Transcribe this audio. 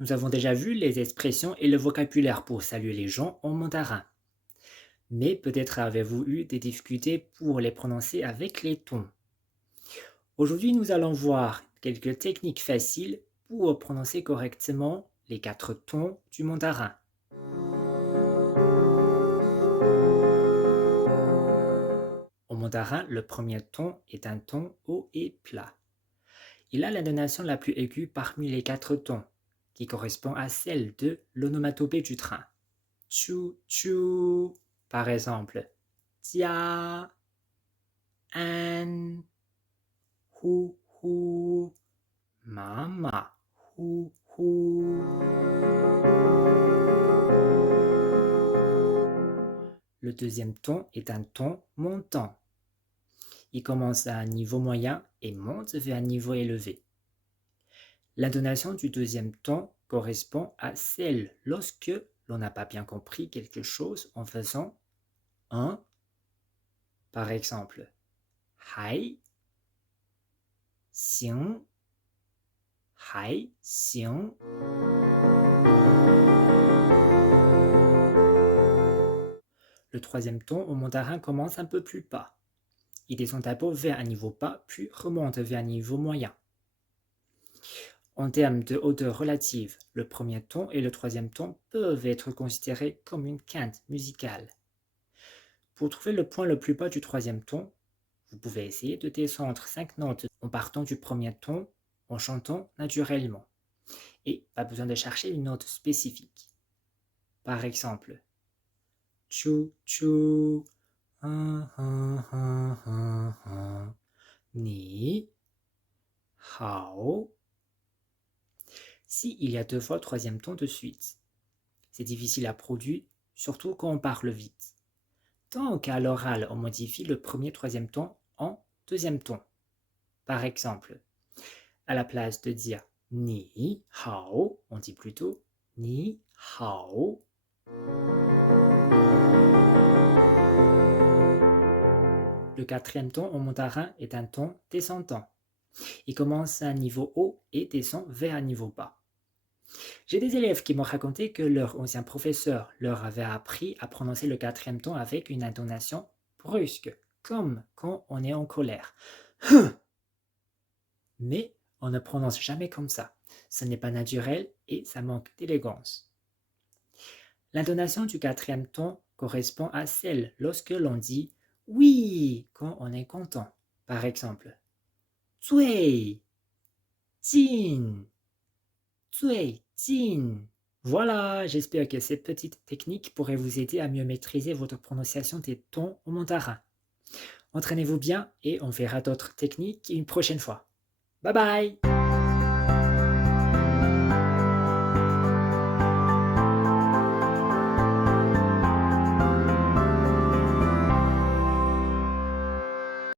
Nous avons déjà vu les expressions et le vocabulaire pour saluer les gens en mandarin. Mais peut-être avez-vous eu des difficultés pour les prononcer avec les tons. Aujourd'hui, nous allons voir quelques techniques faciles pour prononcer correctement les 4 tons du mandarin. Au mandarin, le premier ton est un ton haut et plat. Il a l'intonation la plus aiguë parmi les 4 tons, qui correspond à celle de l'onomatopée du train. Tchou tchou, par exemple. Jia, an, hu hu, mama, hu hu. Le deuxième ton est un ton montant. Il commence à un niveau moyen et monte vers un niveau élevé. L'intonation du deuxième ton correspond à celle lorsque l'on n'a pas bien compris quelque chose en faisant un, par exemple, hai, xiang, hai, xiang. Le troisième ton au mandarin commence un peu plus bas. Il descend d'abord vers un niveau bas, puis remonte vers un niveau moyen. En termes de hauteur relative, le premier ton et le troisième ton peuvent être considérés comme une quinte musicale. Pour trouver le point le plus bas du troisième ton, vous pouvez essayer de descendre 5 notes en partant du premier ton, en chantant naturellement. Et pas besoin de chercher une note spécifique. Par exemple, chou chou, ni, hao. Si il y a 2 fois le troisième ton de suite, c'est difficile à produire, surtout quand on parle vite. Donc à l'oral, on modifie le premier troisième ton en deuxième ton. Par exemple, à la place de dire ni hao, on dit plutôt ni hao. Le quatrième ton en mandarin est un ton descendant. Il commence à un niveau haut et descend vers un niveau bas. J'ai des élèves qui m'ont raconté que leur ancien professeur leur avait appris à prononcer le quatrième ton avec une intonation brusque, comme quand on est en colère. Mais on ne prononce jamais comme ça. Ce n'est pas naturel et ça manque d'élégance. L'intonation du quatrième ton correspond à celle lorsque l'on dit « oui » quand on est content. Par exemple, « zui, jin ». Voilà, j'espère que ces petites techniques pourraient vous aider à mieux maîtriser votre prononciation des tons au mandarin. Entraînez-vous bien et on verra d'autres techniques une prochaine fois. Bye bye!